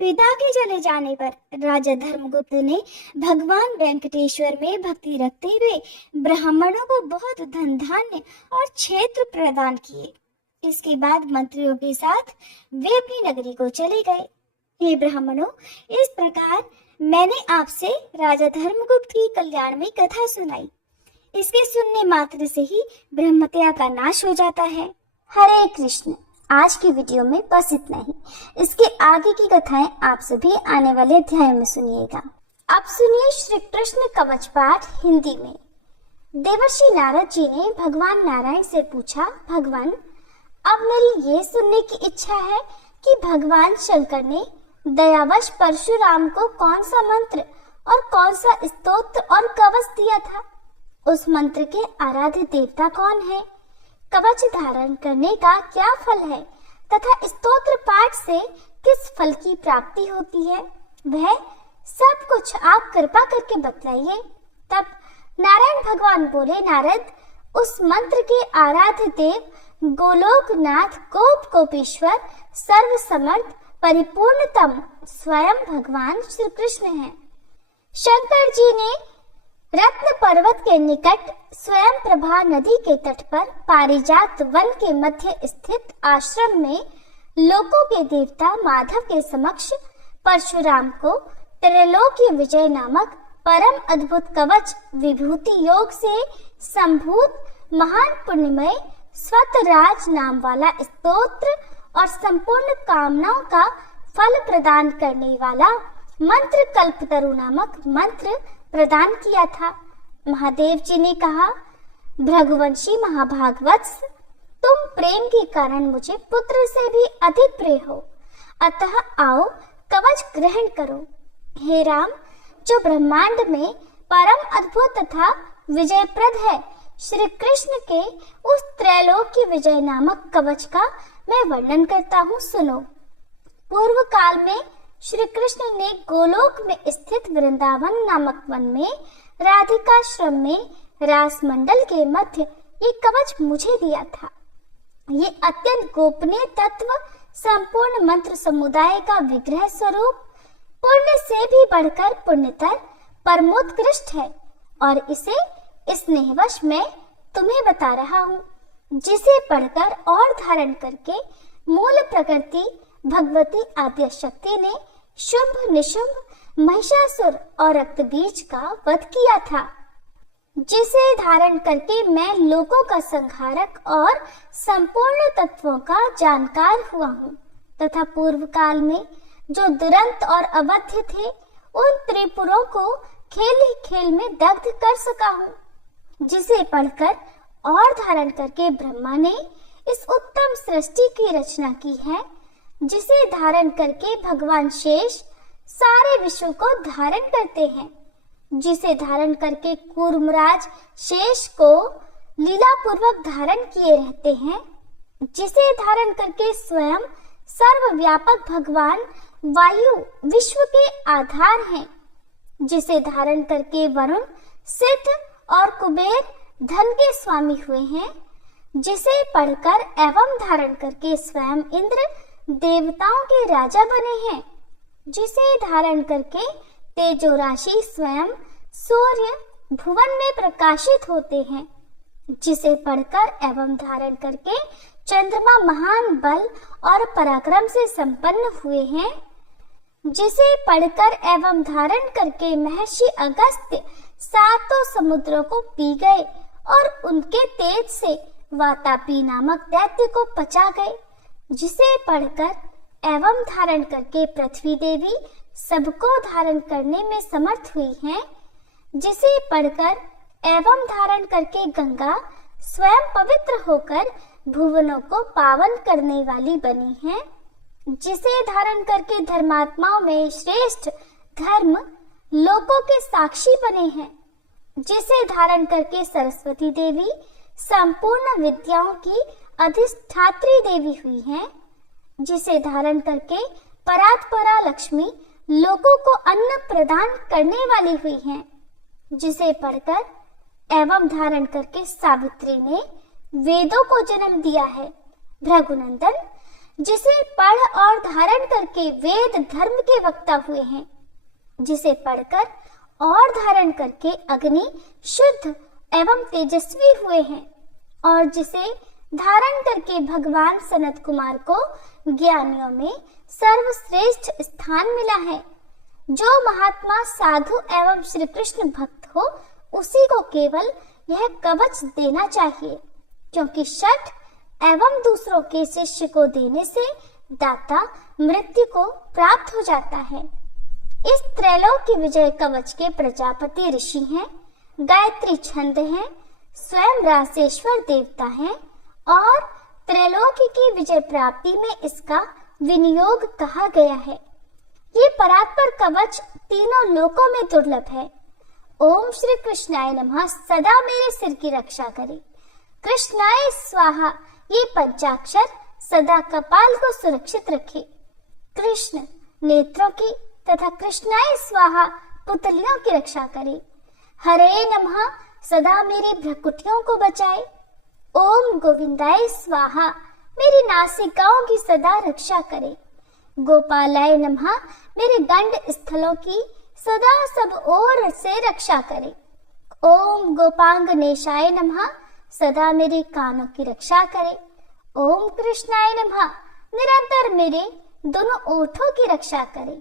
पिता के चले जाने पर राजा धर्मगुप्त ने भगवान वेंकटेश्वर में भक्ति रखते हुए ब्राह्मणों को बहुत धन धान्य और क्षेत्र प्रदान किए। इसके बाद मंत्रियों के साथ वे अपनी नगरी को चले गए। हे ब्राह्मणों, इस प्रकार मैंने आपसे राजा धर्मगुप्त की कल्याणमयी कथा सुनाई। इसके सुनने मात्र से ही ब्रह्मत्या का नाश हो जाता है। हरे कृष्ण। आज की वीडियो में बस इतना ही। इसके आगे की कथाएं आप सभी आने वाले अध्याय में सुनिएगा। अब सुनिए श्री कृष्ण कवच पाठ हिंदी में। देवर्षि नारद जी ने भगवान नारायण से पूछा, भगवान, अब मेरी ये सुनने की इच्छा है कि भगवान शंकर ने दयावश परशुराम को कौन सा मंत्र और कौन सा स्तोत्र और कवच दिया था। उस मंत्र के आराध्य देवता कौन है, कवच धारण करने का क्या फल है तथा स्तोत्र पाठ से किस फल की प्राप्ति होती है, वह सब कुछ आप कृपा करके बतलाइए। तब नारायण भगवान बोले, नारद, उस मंत्र के आराध्य देव गोलोकनाथ गोप गोपीश्वर सर्व समर्थ परिपूर्णतम स्वयं भगवान श्री कृष्ण हैं। शंकर जी ने रत्न पर्वत के निकट स्वयं प्रभा नदी के तट पर पारिजात वन के मध्य स्थित आश्रम में लोकों के देवता माधव के समक्ष परशुराम को त्रैलोक्य विजय नामक परम अद्भुत कवच विभूति योग से संभूत महान पुण्यमय स्वतराज नाम वाला स्तोत्र और संपूर्ण कामनाओं का फल प्रदान करने वाला मंत्र कल्पतरु नामक मंत्र प्रदान किया था। महादेव जी ने कहा, भृगुवंशी महाभागवत्स, तुम प्रेम के कारण मुझे पुत्र से भी अधिक प्रिय हो, अतः आओ कवच ग्रहण करो। हे राम, जो ब्रह्मांड में परम अद्भुत तथा विजयप्रद है, श्री कृष्ण के उस त्रैलोक्य विजय नामक कवच का मैं वर्णन करता हूँ, सुनो। पूर्व काल में श्री कृष्ण ने गोलोक में स्थित वृंदावन नामक वन में राधिकाश्रम में रास मंडल के मध्य ये कवच मुझे दिया था। ये अत्यंत गोपनीय तत्व संपूर्ण मंत्र समुदाय का विग्रह स्वरूप पुण्य से भी बढ़कर पुण्यतर परमोत्कृष्ट है और इसे स्नेहवश मैं तुम्हें बता रहा हूँ, जिसे पढ़कर और धारण करके मूल प्रकृति भगवती आद्य शक्ति ने शुंभ निशुंभ महिषासुर और रक्तबीज का वध किया था, जिसे धारण करके मैं लोकों का संहारक और संपूर्ण तत्वों का जानकार हुआ हूँ तथा पूर्व काल में जो दुरंत और अवध्य थे उन त्रिपुरों को खेल ही खेल में दग्ध कर सका हूँ, जिसे पढ़कर और धारण करके ब्रह्मा ने इस उत्तम सृष्टि की रचना की है, जिसे धारण करके भगवान शेष सारे विश्व को धारण करते हैं, जिसे धारण करके कूर्मराज शेष को लीला पूर्वक धारण किए रहते हैं, जिसे धारण करके स्वयं सर्वव्यापक भगवान वायु विश्व के आधार हैं, जिसे धारण करके वरुण, सिद्ध और कुबेर धन के स्वामी हुए हैं, जिसे पढ़कर एवं धारण करके स्वयं इंद्र देवताओं के राजा बने हैं, जिसे धारण करके तेजो राशि स्वयं सूर्य भुवन में प्रकाशित होते हैं, जिसे पढ़कर एवं धारण करके चंद्रमा महान बल और पराक्रम से संपन्न हुए हैं, जिसे पढ़कर एवं धारण करके महर्षि अगस्त्य सातों समुद्रों को पी गए और उनके तेज से वातापी नामक दैत्य को पचा गए, जिसे पढ़कर एवं धारण करके पृथ्वी देवी सबको धारण करने में समर्थ हुई हैं, जिसे पढ़कर एवं धारण करके गंगा स्वयं पवित्र होकर भुवनों को पावन करने वाली बनी है, जिसे धारण करके धर्मात्माओं में श्रेष्ठ धर्म लोकों के साक्षी बने हैं, जिसे धारण करके सरस्वती देवी संपूर्ण विद्याओं की अधिष्ठात्री देवी हुई हैं, जिसे धारण करके परात्परा लक्ष्मी लोगों को अन्न प्रदान करने वाली हुई हैं, जिसे पढ़कर एवं धारण करके सावित्री ने वेदों को जन्म दिया है। भृगुनंदन, जिसे पढ़ और धारण करके वेद धर्म के वक्ता हुए हैं, जिसे पढ़कर और धारण करके अग्नि शुद्ध एवं तेजस्वी हुए हैं, और जिसे धारण करके भगवान सनत कुमार को ज्ञानियों में सर्वश्रेष्ठ स्थान मिला है। जो महात्मा साधु एवं श्री कृष्ण भक्त हो उसी को केवल यह कवच देना चाहिए, क्योंकि शठ एवं दूसरों के शिष्य को देने से दाता मृत्यु को प्राप्त हो जाता है। इस त्रैलोक की विजय कवच के प्रजापति ऋषि हैं, गायत्री छंद हैं, स्वयं रासेश्वर देवता हैं और त्रैलोक की विजय प्राप्ति में इसका विनियोग कहा गया है। ये परात्पर कवच तीनों लोकों में दुर्लभ है। ओम श्री कृष्णाय नमः सदा मेरे सिर की रक्षा करे। कृष्णाय स्वाहा ये पंचाक्षर सदा कपाल को सुरक्षित रखे। कृष्ण नेत्रों की तथा कृष्णाय स्वाहा पुतलियों की रक्षा करे। हरे नमः सदा मेरी भ्रकुटियों को बचाए। ओम गोविंदाय स्वाहा मेरी नासिकाओं की सदा रक्षा करे। गोपालाय नमः मेरे गंड स्थलों की सदा सब ओर से रक्षा करे। ओम गोपांगनेशाय नमः सदा मेरे कानों की रक्षा करे। ओम कृष्णाय नमः निरंतर मेरे दोनों ओठों की रक्षा करे।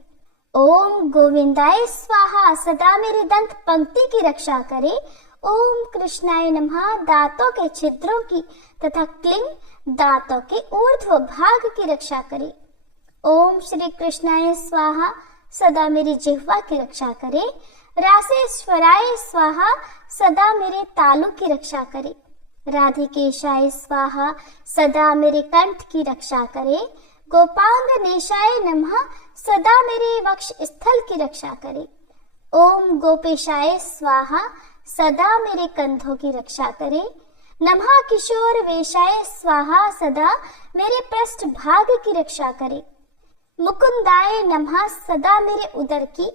ओम गोविंदाय स्वाहा सदा मेरे दंत पंक्ति की रक्षा करे। ओम कृष्णाय नमः दांतों के छिद्रों की तथा क्लिंग दांतों के ऊर्ध्व भाग की रक्षा करे। ओम श्री कृष्णाय स्वाहा सदा मेरी जिह्वा की रक्षा करे। रासेश्वराय स्वाहा सदा मेरे तालु की रक्षा करे। राधिकेशाय स्वाहा सदा मेरे कंठ की रक्षा करे। गोपांगनेशाय नमः सदा मेरे वक्ष स्थल की रक्षा करे। ओम गोपेशाय स्वाहा सदा मेरे कंधों की रक्षा करे। नमः किशोर वेशाय स्वाहा सदा मेरे पृष्ठ भाग की रक्षा करे। मुकुंदाय नमः सदा मेरे उदर की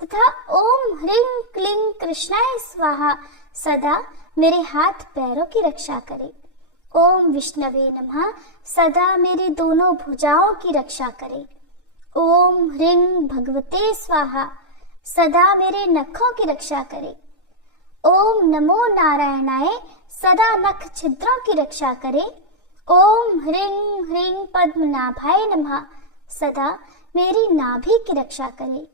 तथा ओम ह्रीं क्लीं कृष्णाय स्वाहा सदा मेरे हाथ पैरों की रक्षा करे। ओम विष्णवे नमः सदा मेरी दोनों भुजाओं की रक्षा करे। ओम ह्रीं भगवते स्वाहा सदा मेरे नखों की रक्षा करे। ओम नमो नारायणाय सदा नख छिद्रों की रक्षा करे। ओम ह्रीं ह्रीं पद्मनाभाय नमः सदा मेरी नाभि की रक्षा करे।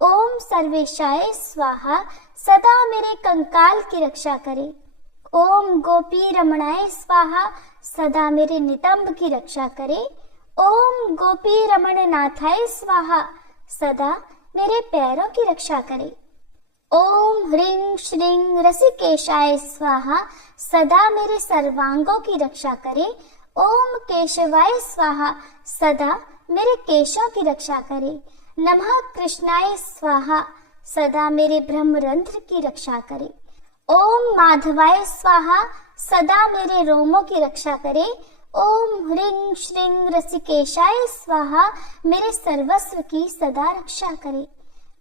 ओम सर्वेशाय स्वाहा सदा मेरे कंकाल की रक्षा करे। ओम गोपी रमणाय स्वाहा सदा मेरे नितंब की रक्षा करे। ओम गोपी रमण नाथाय स्वाहा सदा मेरे पैरों की रक्षा करे। ओम ह्रीं श्रीं रसिकेशाय स्वाहा सदा मेरे सर्वांगों की रक्षा करे। ओम केशवाय स्वाहा सदा मेरे केशों की रक्षा करे। नमः कृष्णाय स्वाहा सदा मेरे ब्रह्मरंध्र की रक्षा करे। ओम माधवाय स्वाहा सदा मेरे रोमों की रक्षा करे। ओम ह्रीं श्रीं रसिकेशाय स्वाहा मेरे सर्वस्व की सदा रक्षा करे।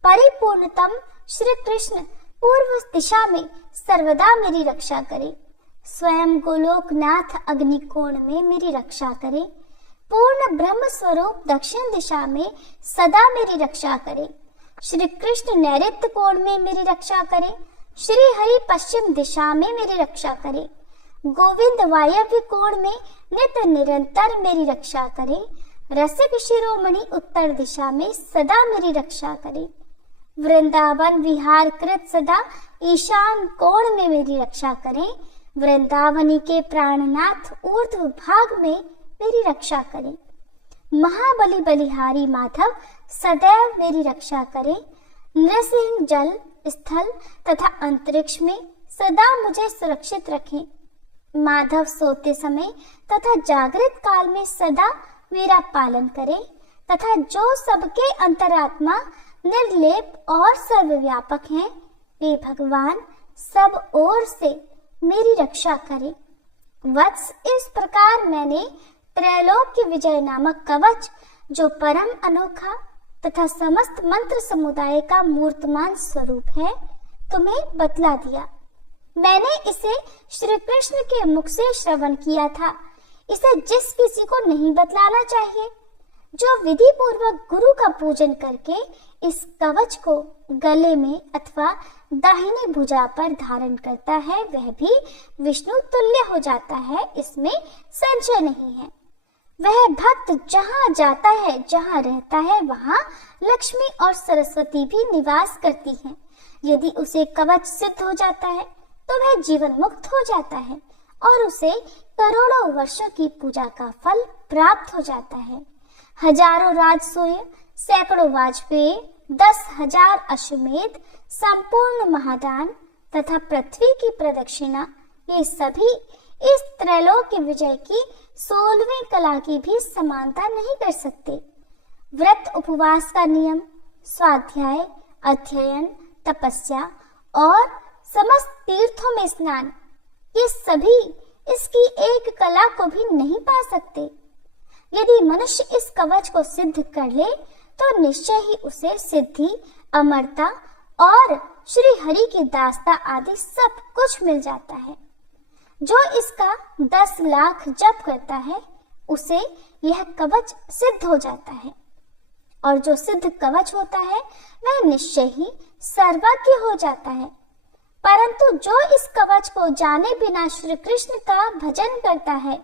परिपूर्णतम श्री कृष्ण पूर्व दिशा में सर्वदा मेरी रक्षा करे। स्वयं गोलोकनाथ अग्निकोण में मेरी रक्षा करे। पूर्ण ब्रह्म स्वरूप दक्षिण दिशा में सदा मेरी रक्षा करे। श्री कृष्ण नैऋत्य कोण में मेरी रक्षा करे। श्री हरि पश्चिम दिशा में मेरी रक्षा करे। गोविंद वायव्य कोण में नित्य निरंतर मेरी रक्षा करे। रसिक शिरोमणि उत्तर दिशा में सदा मेरी रक्षा करे। वृंदावन विहार कृत सदा ईशान कोण में मेरी रक्षा करे। वृंदावनी के प्राणनाथ ऊर्ध्व भाग में मेरी रक्षा करे। महाबली बलिहारी माधव सदैव मेरी रक्षा करे। नृसिंह जल स्थल तथा अंतरिक्ष में सदा मुझे सुरक्षित रखें। माधव सोते समय तथा जागृत काल में सदा मेरा पालन करे तथा जो सबके अंतरात्मा निर्लेप और सर्वव्यापक हैं, वे भगवान सब ओर से मेरी रक्षा करे। वत्स, इस प्रकार मैंने त्रैलोक्य विजय नामक कवच, जो परम अनोखा तथा समस्त मंत्र समुदाय का मूर्तमान स्वरूप है, तुम्हें बतला दिया। मैंने इसे श्री कृष्ण के मुख से श्रवण किया था। इसे जिस किसी को नहीं बतलाना चाहिए, जो विधि पूर्वक गुरु का पूजन करके इस कवच को गले में अथवा दाहिनी भुजा पर धारण करता है, वह भी विष्णु तुल्य हो जाता है, इसमें संशय नहीं है। वह भक्त जहाँ जाता है, जहाँ रहता है, वहाँ लक्ष्मी और सरस्वती भी निवास करती हैं। यदि उसे कवच सिद्ध हो जाता है तो वह जीवन मुक्त हो जाता है और उसे करोड़ों वर्षों की पूजा का फल प्राप्त हो जाता है। हजारों राजसूय, सैकड़ों वाजपेयी, 10,000 अश्वमेध, संपूर्ण महादान तथा पृथ्वी की प्रदक्षिणा, ये सभी इस त्रैलोक्य विजय की 16वीं कला की भी समानता नहीं कर सकते। व्रत उपवास का नियम, स्वाध्याय, अध्ययन, तपस्या और समस्त तीर्थों में स्नान, ये सभी इसकी एक कला को भी नहीं पा सकते। यदि मनुष्य इस कवच को सिद्ध कर ले तो निश्चय ही उसे सिद्धि, अमरता और श्री हरि की दास्ता आदि सब कुछ मिल जाता है। जो इसका 10 लाख जप करता है, उसे यह कवच सिद्ध हो जाता है। और जो सिद्ध कवच होता है वह निश्चय ही सर्वज्ञ हो जाता है। परंतु जो इस कवच को जाने बिना श्री कृष्ण का भजन करता है,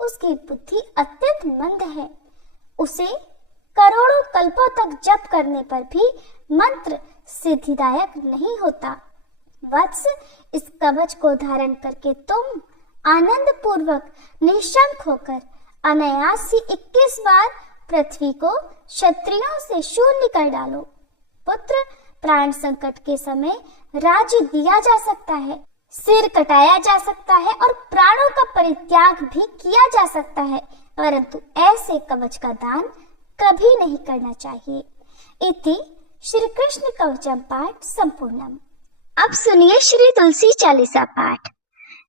उसकी बुद्धि अत्यंत मंद है। उसे करोड़ों कल्पों तक जप करने पर भी मंत्र सिद्धिदायक नहीं होता। वत्स, इस कवच को धारण करके तुम आनंद पूर्वक निशंक होकर अनायास ही 21 बार पृथ्वी को क्षत्रियों से शून्य कर डालो। पुत्र, प्राण संकट के समय राज्य दिया जा सकता है, सिर कटाया जा सकता है और प्राणों का परित्याग भी किया जा सकता है, परंतु ऐसे कवच का दान कभी नहीं करना चाहिए। इति श्री कृष्ण कवचम पाठ संपूर्णम। अब सुनिए श्री तुलसी चालीसा पाठ।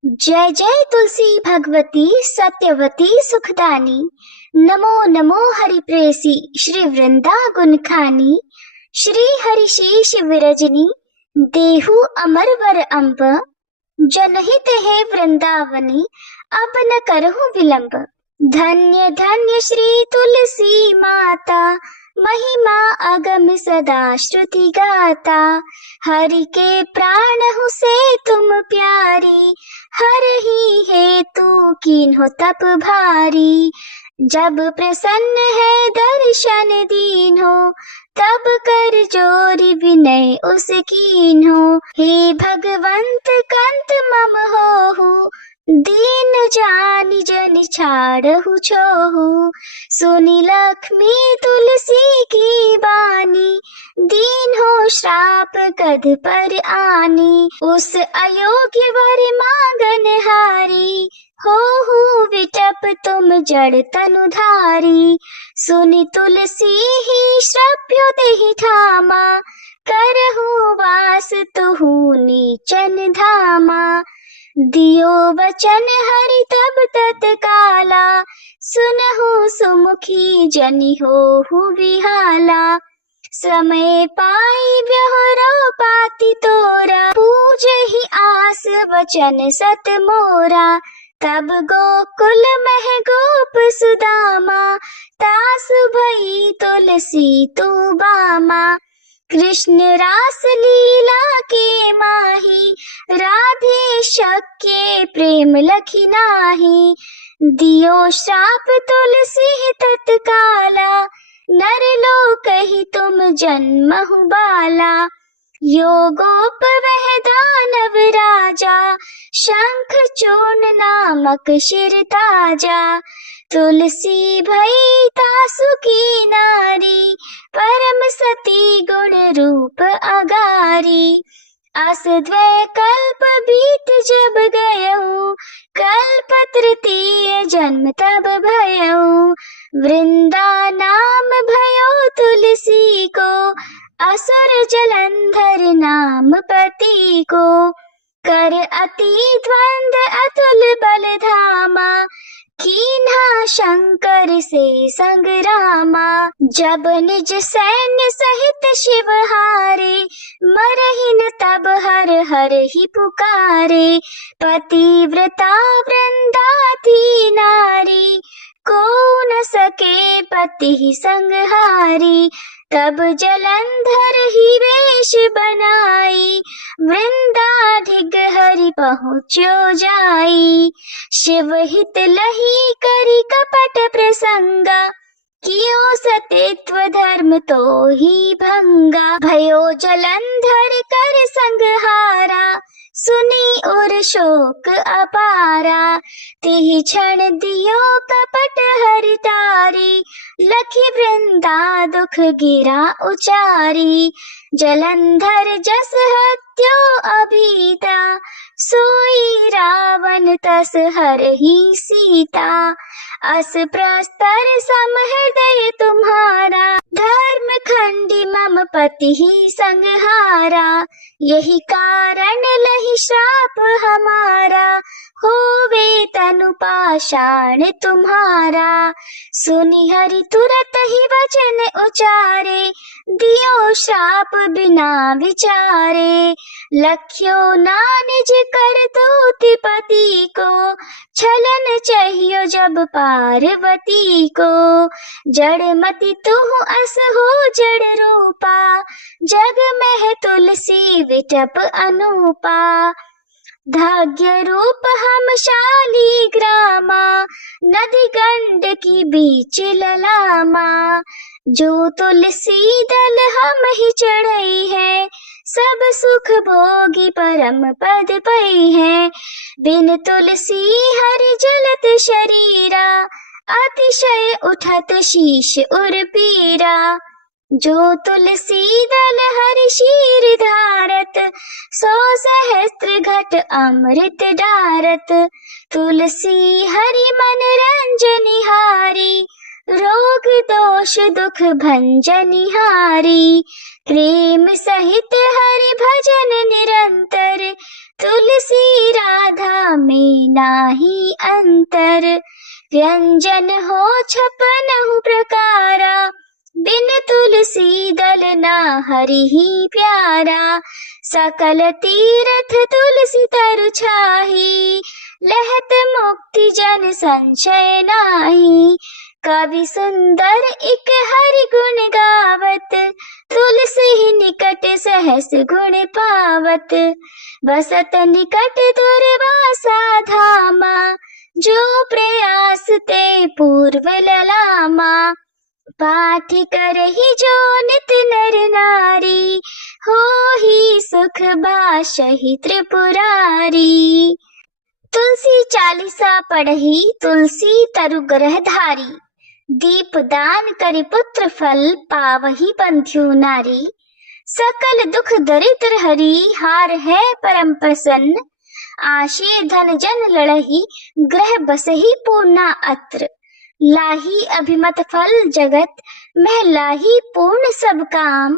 जय जय तुलसी भगवती सत्यवती सुखदानी, नमो नमो हरिप्रेसी श्री वृंदा गुणखानी। श्री हरिशेष विरजनी देहु अमर वर अम्ब, जनहित है वृंदावनी अब न करहु विलंब। धन्य धन्य श्री तुलसी माता, महिमा अगम सदा श्रुति गाता। हरि के प्राण हूँ से तुम प्यारी, हर ही है तू कीन्हो तप भारी। जब प्रसन्न है दर्शन दीन्हो, तब कर जोरी विनय उस कीन्हो। हे भगवंत कंत मम होहु, दीन जानि जन छाड़हु छोहु। सुनि लक्ष्मी तुलसी की बानी, दीन हो श्राप कद पर आनी। उस अयोग्य वर मांगन हारी, हो विटप तुम जड़ तनुधारी। सुनि तुलसी ही श्रव्यो देहि ठामा, करहु वास तुहु नीचन धामा। दियो वचन हरि तब तत्काला, सुनहु सुमुखी जनि होहु विहाला। समय पाई ब्योहरो पाति तोरा, पूजहि आस वचन सत मोरा। तब गोकुल मह गोप सुदामा, तासु भई तुलसी तू बामा। कृष्ण रास लीला के माही, राधे शक्य प्रेम लखि नाही। दियो श्राप तुलसी तत्काला, नर लोकहि तुम जन्महु बाला। यो गोप वह दानव राजा, शंख चूर्ण नामक शिर ताजा। तुलसी भई तासु की नारी, परम सती गुण रूप अगारी। अस द्वै कल्प बीत जब गयऊ, कल्प तृतीय जन्म तब भयऊ। वृंदा नाम भयो तुलसी को, असुर जलंधर नाम पति को। कर अति द्वंद अतुल बल धामा, कीन्हा शंकर से संग्रामा। जब निज सैन्य सहित शिव हारे, मरहिन तब हर हर ही पुकारे। पतिव्रता वृंदा थी नारी, को न सके पति संहारी। तब जलंधर ही वेश बनाई, वृंदाधिक हरि पहुँच्यो जाई। शिव हित लही करी कपट प्रसंगा, कियो सतित्व धर्म तो ही भंगा। भयो जलंधर कर संहारा, सुनी उर शोक अपारा। तिहि क्षण दियो कपट हरि तारी, लखि वृंदा दुख गिरा उचारी। जलंधर जस हत्यो अभीता, सोई रावण तस हरहि सीता। अस प्रस्तर सम हृदय तुम्हारा, धर्म खंडी मम पति ही संहारा। यही कारण लही श्राप हमारा, होवे तनु पाषाण तुम्हारा। सुनि हरि तुरत ही वचन उचारे, दियो श्राप बिना विचारे। लख्यो ना निज कर दूति पति को, छलन चाहियो जब पार्वती को। जड़ मति तुहु अस हो जड़ रूपा, जग में तुलसी विटप अनूपा। भाग्य रूप हम शाली ग्रामा, नदी गंडकी बीच ललामा। जो तुलसी दल हम ही चढ़ई है, सब सुख भोगी परम पद पई है। बिन तुलसी हरि जलत शरीरा, अतिशय उठत शीश उर पीरा। जो तुलसी दल हरि शीर धारत, सौ सहस्त्र घट अमृत डारत। तुलसी हरि मन रंजनिहारी, रोग दोष दुख भंजनिहारी। प्रेम सहित हरि भजन निरंतर, तुलसी राधा में नाही अंतर। व्यंजन हो छपनहु प्रकारा, बिन तुलसी दल ना हरि ही प्यारा। सकल तीर्थ तुलसी तरु छाही, लहत मुक्ति जन संशय नाही। कवि सुंदर एक हरि गुण गावत, तुलसी ही निकट सहस गुण पावत। बसत निकट दुर्वासा धामा, जो प्रयास ते पूर्व ललामा। पाठ करहि जो नित नर नारी, होहि सुख बाशहि त्रिपुरारी। तुलसी चालीसा पढ़ही, तुलसी तरु ग्रह धारी। दीप दान करि पुत्र फल, पावहि बंध्यो नारी। सकल दुख दरिद्र हरि, हार है परम प्रसन्न। आशे धन जन लड़ही, ग्रह बसहि पूर्णा अत्र। लाही अभिमत फल जगत, मैं लाही पूर्ण सब काम।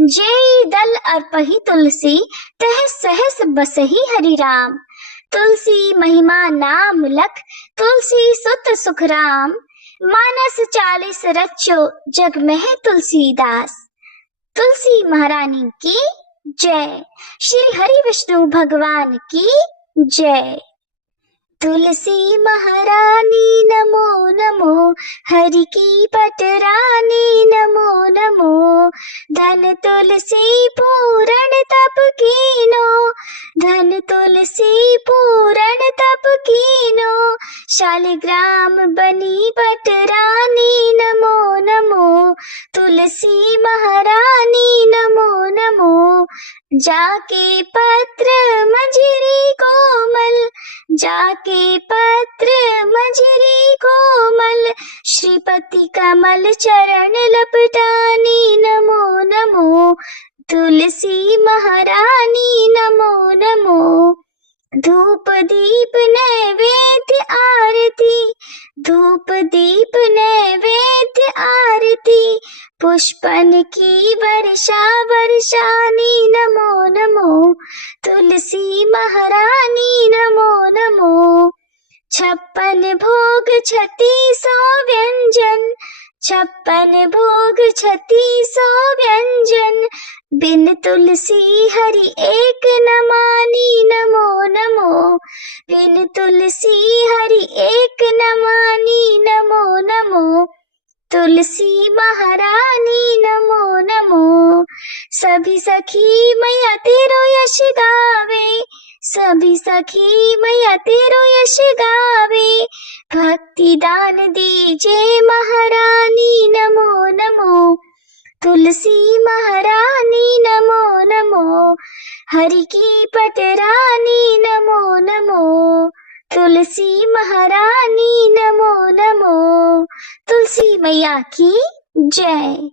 जेई दल अर्पहि तुलसी, तह सहस बसहि हरि राम। तुलसी महिमा नाम लख, तुलसी सुत सुख राम। मानस 40 रचो, जग में तुलसीदास। तुलसी महारानी की जय। श्री हरि विष्णु भगवान की जय। तुलसी महारानी नमो नमो, हरि की पटरानी नमो नमो। धन तुलसी पूरण तप कीनो, धन तुलसी पूरण तप कीनो। शालिग्राम बनी पटरानी नमो नमो, तुलसी महारानी नमो नमो। जाके पत्र मंजरी कोमल, जाके पत्र मंजरी कोमल। श्रीपति कमल चरण लपटानी नमो नमो, तुलसी महारानी नमो नमो। धूप दीप नैवेद्य आरती, धूप दीप नैवेद्य आरती। पुष्पन की वर्षा वर्षानी नमो नमो, तुलसी महारानी नमो नमो। 56 भोग 3600 व्यंजन, 56 भोग 3600 व्यंजन। बिन तुलसी हरि एक न मानी नमो नमो, बिन तुलसी हरि एक न मानी नमो नमो। तुलसी महारानी नमो नमो। सभी सखी मैया तेरो यश गावे, सभी सखी मैया तेरो यश गावे। भक्ति दान दीजे महारानी नमो नमो, तुलसी महारानी नमो नमो। हरि की पटरानी नमो नमो, तुलसी महारानी नमो नमो। तुलसी मैया की जय।